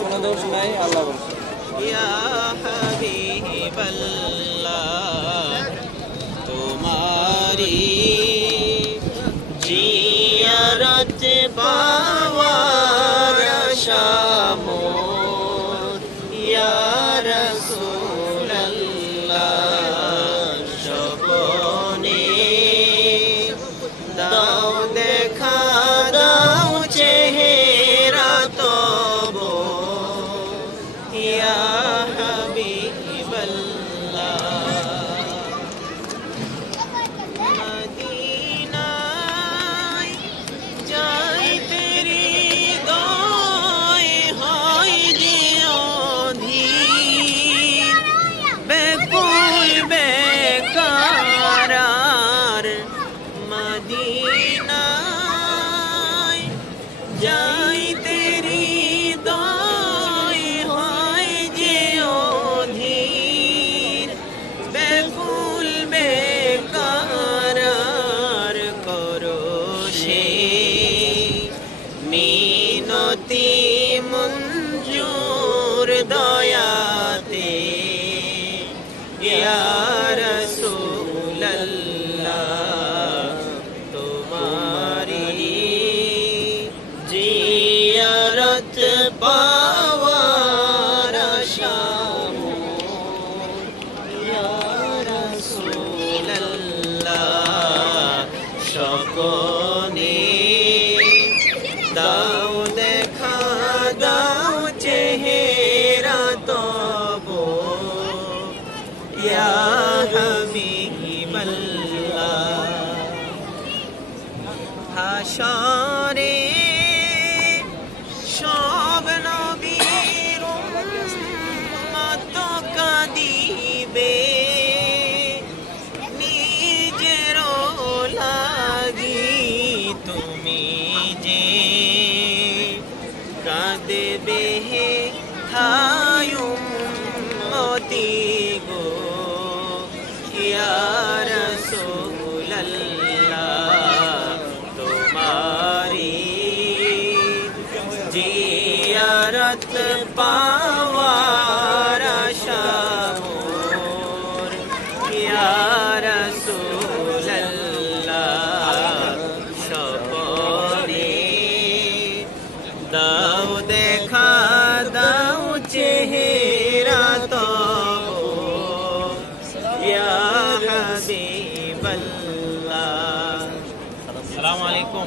কোনো দোষ নাই আল্লাহ ইয়া তোমারি ইয়া মিনতি মঞ্জুর দয়াতে। তোমারি জিয়ারত পাওয়ার হাবিবাল্লাহ হাসরে সব নবীর উম্মত কাঁদিবে। নিজের লাগি তুমি যে কাঁদবে হে হায়ুম মতি গো। ইয়া জান্নাত পাওয়ার আশা মোর ইয়া রাসূলুল্লাহ স্বপনে দাও দেখা দাও চেহারা তো ইয়া হাবিবাল্লাহ আসসালামু আলাইকুম